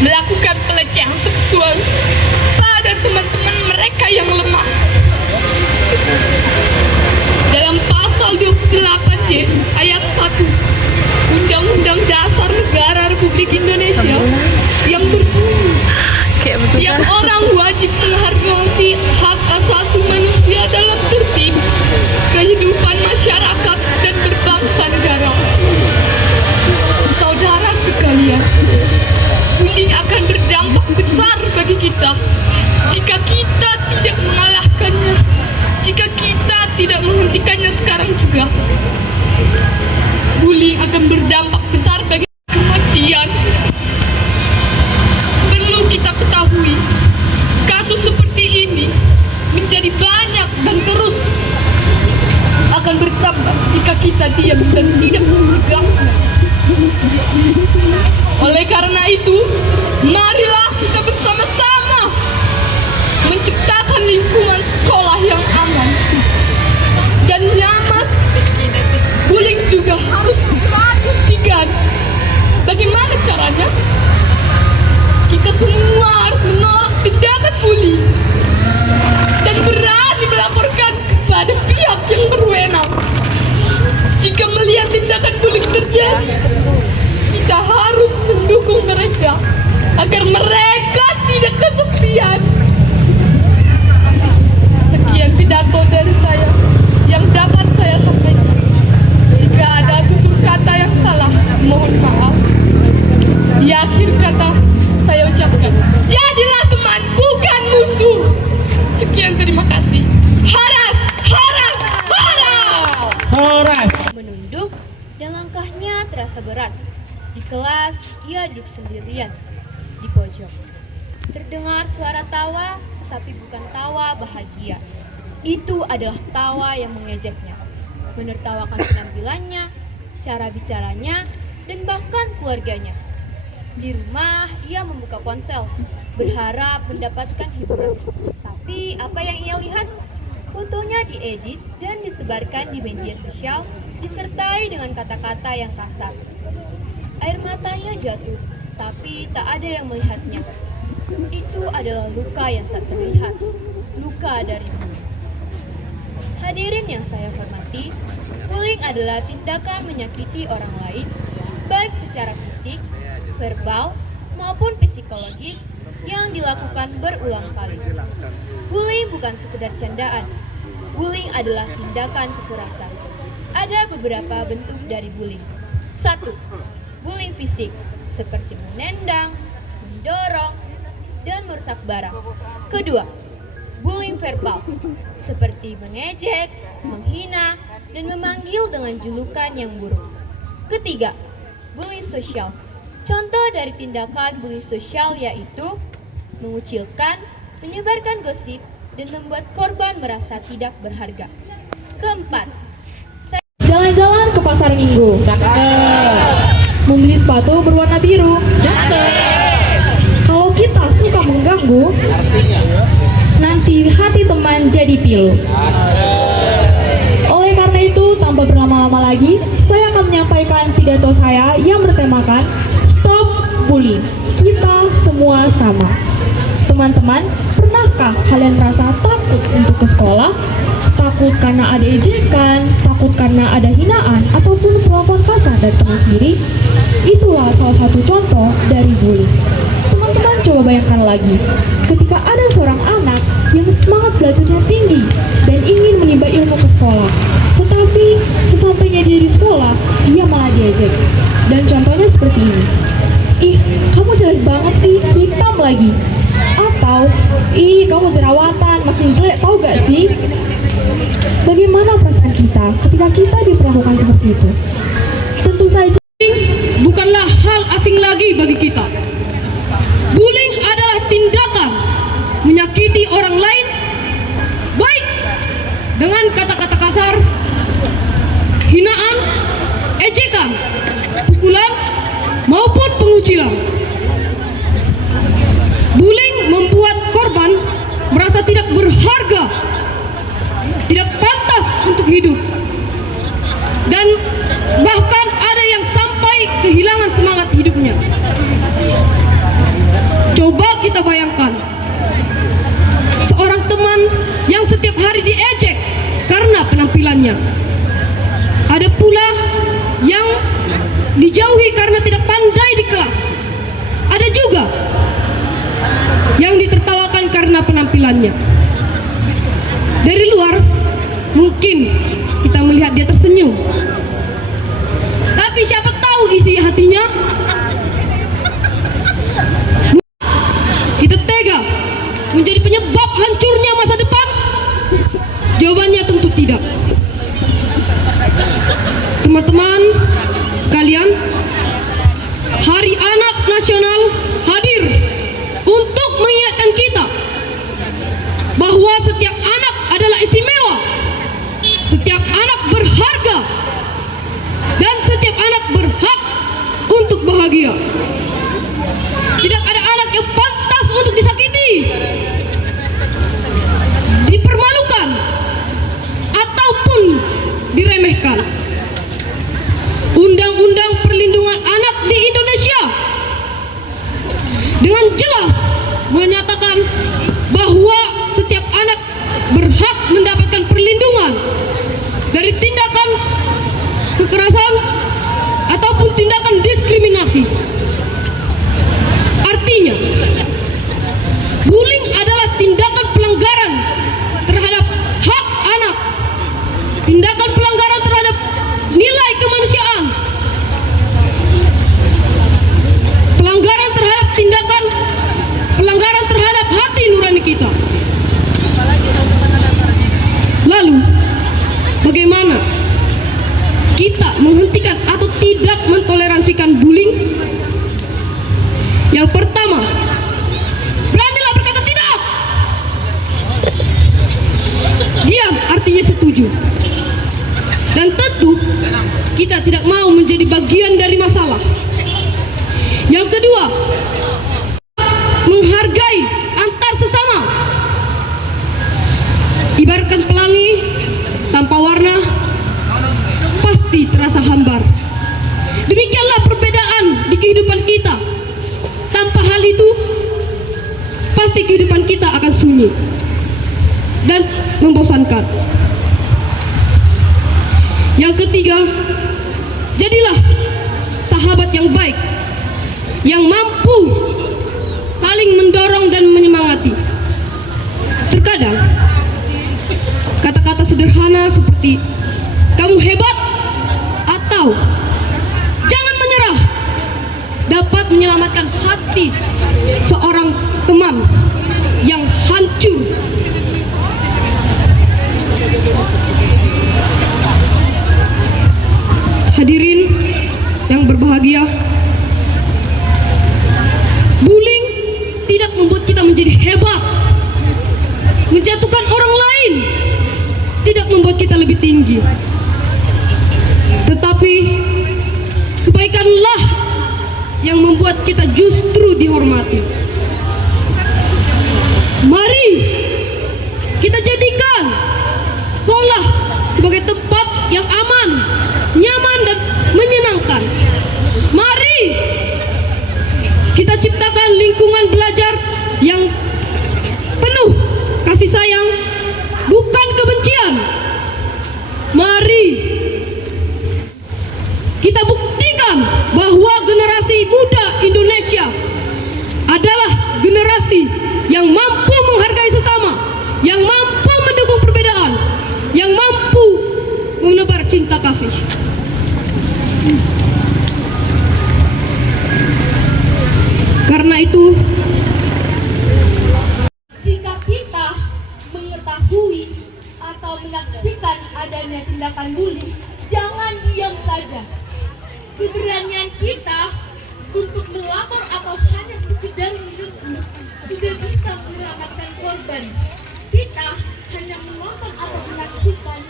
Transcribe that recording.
melakukan pelecehan seksual pada teman-teman mereka yang lemah. Dalam pasal 28C ayat 1 Undang-Undang Dasar Negara Republik Indonesia yang berbunyi, tiap orang wajib menghargai hak asasi manusia dalam tertib kehidupan masyarakat dan berbangsa negara. Saudara sekalian, bullying akan berdampak besar bagi kita jika kita tidak mengalahkannya, jika kita tidak menghentikannya sekarang juga. Bullying akan berdampak besar bagi kematian. Perlu kita ketahui, kasus seperti ini menjadi banyak dan terus akan bertambah jika kita diam dan tidak mencegahnya. Oleh karena itu, marilah kita bersama-sama menciptakan lingkungan sekolah yang aman dan nyaman. Bullying juga harus dihentikan. Bagaimana caranya? Kita semua harus menolak tindakan bullying dan berani melaporkan kepada pihak yang berwenang. Jika melihat tindakan bullying terjadi, kita harus mendukung mereka agar mereka tidak kesepian. Sekian pidato dari saya yang dapat saya sampaikan. Jika ada tutur kata yang salah, mohon maaf. Di akhir kata, saya ucapkan, jadilah teman, bukan musuh. Sekian, terima kasih. Horas, horas, horas. Horas. Menunduk dan langkahnya terasa berat. Di kelas, ia duduk sendirian di pojok. Terdengar suara tawa, tetapi bukan tawa bahagia. Itu adalah tawa yang mengejeknya, menertawakan penampilannya, cara bicaranya, dan bahkan keluarganya. Di rumah, ia membuka ponsel, berharap mendapatkan hiburan. Tapi apa yang ia lihat? Fotonya diedit dan disebarkan di media sosial, disertai dengan kata-kata yang kasar. Air matanya jatuh, tapi tak ada yang melihatnya. Itu adalah luka yang tak terlihat, luka dari bullying. Hadirin yang saya hormati, bullying adalah tindakan menyakiti orang lain, baik secara fisik, verbal, maupun psikologis yang dilakukan berulang kali. Bullying bukan sekedar candaan. Bullying adalah tindakan kekerasan. Ada beberapa bentuk dari bullying. 1. Bullying fisik, seperti menendang, mendorong, dan merusak barang. Kedua, bullying verbal, seperti mengejek, menghina, dan memanggil dengan julukan yang buruk. Ketiga, bullying sosial. Contoh dari tindakan bullying sosial yaitu mengucilkan, menyebarkan gosip, dan membuat korban merasa tidak berharga. Keempat, jalan-jalan ke pasar minggu. Membeli sepatu berwarna biru. Kalau kita suka mengganggu, nanti hati teman jadi pilu. Oleh karena itu, tanpa berlama-lama lagi, saya akan menyampaikan pidato saya yang bertemakan Stop Bullying. Kita semua sama. Teman-teman, pernahkah kalian merasa takut untuk ke sekolah? Takut karena ada ejekan, takut karena ada hinaan, ataupun perlakuan kasar dari teman sendiri? Itulah salah satu contoh dari bullying. Teman-teman coba bayangkan lagi, ketika ada seorang anak yang semangat belajarnya tinggi dan ingin menimba ilmu ke sekolah, tetapi sesampainya dia di sekolah, ia malah diejek. Dan contohnya seperti ini. Ih, kamu jelek banget sih, hitam lagi. Atau, ih, kamu jerawatan, makin jelek, tau gak sih? Bagaimana perasaan kita ketika kita diperlakukan seperti itu? Tentu saja bukanlah hal asing lagi bagi kita. Bullying adalah tindakan menyakiti orang lain, baik dengan kata-kata kasar, hinaan, ejekan, pukulan, maupun pengucilan. Bullying membuat korban merasa tidak berharga, tidak pantas untuk hidup, dan bahkan ada yang sampai kehilangan semangat hidupnya. Coba kita bayangkan, seorang teman yang setiap hari diejek karena penampilannya. Ada pula yang dijauhi karena tidak pandai di kelas. Ada juga yang ditertawakan karena penampilannya. Dari luar mungkin kita melihat dia tersenyum, tapi siapa tahu isi hatinya? Kita tega menjadi penyebab hancurnya masa depan? Jawabannya tentu tidak. Teman-teman sekalian, Hari Anak Nasional hadir untuk mengingatkan kita bahwa setiap anak adalah istimewa, setiap anak berharga, dan setiap anak berhak untuk bahagia. Tidak ada anak yang pantas untuk disakiti, dipermalukan, ataupun diremehkan. Undang-Undang Perlindungan Anak di Indonesia dengan jelas menyatakan bahwa setiap anak berhak mendapatkan perlindungan dari tindakan kekerasan ataupun tindakan diskriminasi. Artinya, bullying adalah tindakan pelanggaran terhadap hak anak, tindakan pelanggaran terhadap nilai kemanusiaan, pelanggaran terhadap tindakan pelanggaran terhadap hati nurani kita. Lalu, bagaimana kita menghentikan atau tidak mentoleransikan bullying? Yang pertama, beranilah berkata tidak. Diam artinya setuju. Dan tentu kita tidak mau menjadi bagian dari masalah. Yang kedua, menghargai antar sesama. Ibaratkan pelangi tanpa warna pasti terasa hambar. Demikianlah perbedaan di kehidupan kita. Tanpa hal itu, pasti kehidupan kita akan sunyi dan membosankan. Yang ketiga, jadilah sahabat yang baik, yang mampu saling mendorong dan menyemangati. Terkadang kata-kata sederhana seperti "kamu hebat" atau "jangan menyerah" dapat menyelamatkan hati seorang teman yang hancur. Hadirin yang berbahagia, bullying tidak membuat kita menjadi hebat. Menjatuhkan orang lain tidak membuat kita lebih tinggi. Tetapi kebaikanlah yang membuat kita justru dihormati. Mari kita jadikan sekolah sebagai tempat yang aman, nyaman, dan menyenangkan. Mari kita ciptakan lingkungan belajar yang penuh kasih sayang, bukan kebencian. Mari kita buktikan bahwa generasi muda Indonesia adalah generasi yang mampu menghargai sesama, yang mampu mendukung perbedaan, yang mampu menebar cinta kasih. Karena itu, Jika kita mengetahui atau menyaksikan adanya tindakan bully, jangan diam saja. Keberanian kita untuk melapor atau hanya sekedar menegur sudah bisa menyelamatkan korban. Kita hanya menonton atau menyaksikan